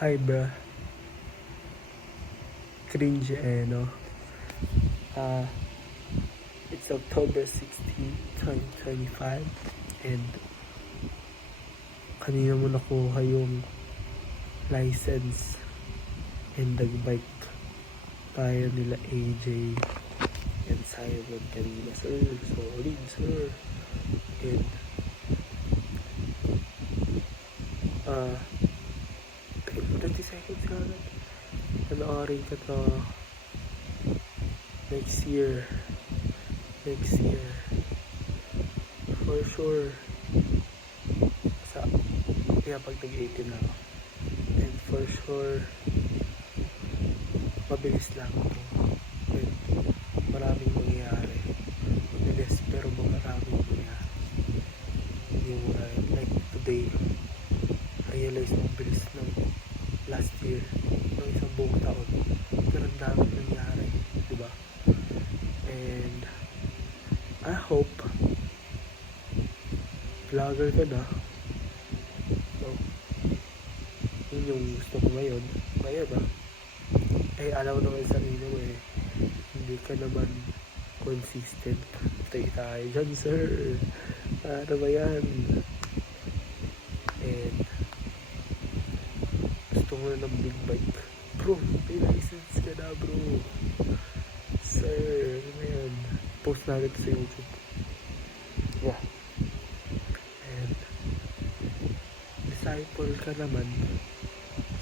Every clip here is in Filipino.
Hi bruh. Cringe no? It's October 16, 2025 and kanina mo nakuha yung license and nagbike tayo nila AJ and Simon kanina. Sir, sorry sir. And 20 seconds ka na. Panoorin ka to next year for sure sa pag nag-18 na ako, and for sure mabilis lang ito and maraming mangyayari. Mabilis pero maraming mangyayari. Yung like today realize mo bilis ng last year ng isang buong taon, pero ang dami nangyari, diba? And I hope vlogger ka na. So, yun yung gusto ko ngayon alam mo naman sa sarili mo hindi ka naman consistent. Tayo dyan sir, ano ba yan? And gusto ko na ng big bike bro, may license ka na bro sir. Ano yan, post natin sa YouTube. Yeah. And disciple ka naman.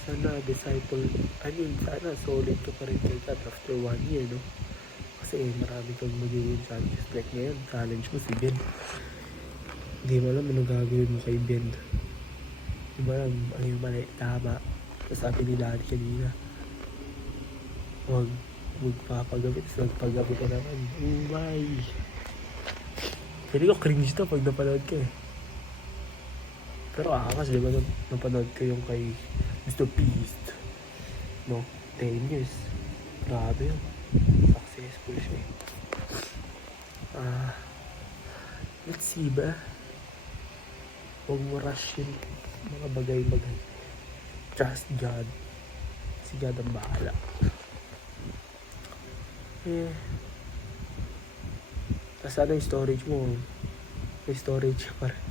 Sana sana solid ka pa rin kay God after 1 year, no? Kasi marami kang magiging challenges. Like ngayon, challenge mo si Ben. Hindi mo alam ano gagawin mo kay Ben. Hindi mo alam ano yung mali, tama. Sabi ni Daddy kanina, huwag magpapagabi, tapos magpagabi ka naman. Oh my! Pwede ko cringe to pag napanood ka eh. Pero akas, di ba napanood ko yung kay Mr. Beast, no? 10 years. Grabe yun. Successful siya eh. Let's see ba? Huwag mo rush yung mga bagay-bagay. Trust God. Si God ang bahala. Tapos ano yung storage mo? May storage pa rin.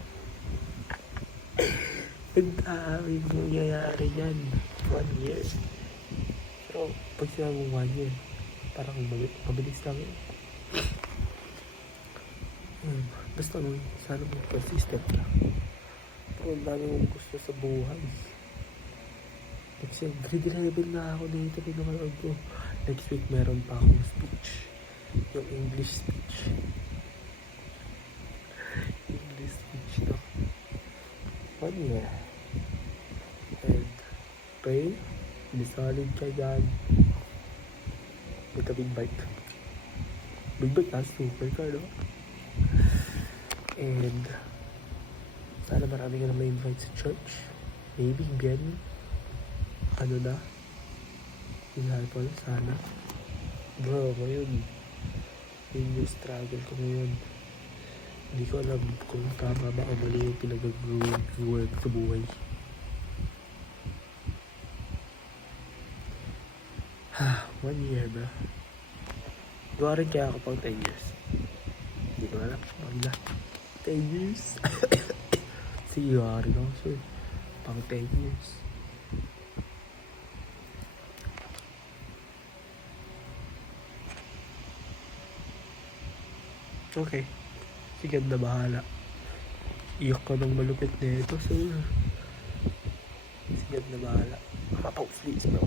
Ang daming mangyayari yan. 1 year. Pero pag sinabi mo 1 year, parang mabilis lang yun. Basta no, sana mo consistent ka. Pero ang dami mong gusto sa buhay. Kasi grade 11 na ako dito, pinamanood ko. Next week meron pa akong speech. Yung English speech. English speech na. 1 year. And pray, be solid ka dyan. With a big bike. Big bike na, super car, no? And sana marami ka na ma-invite sa church. Maybe again, ano na, example, sana. Bro, ngayon, yun yung struggle ko ngayon. Hindi ko alam kung tama ba o mali yung pinag-work sa buhay. 1 year ba? Gawa rin kaya ako pang 10 years. Hindi ko alam. Wala. 10 years? Sige, gawa rin ako. Sure. Pang 10 years. Okay. Sige na bahala. Iyak ka ng malupit na ito, sir. Sige na bahala. Mapag-sleep bro.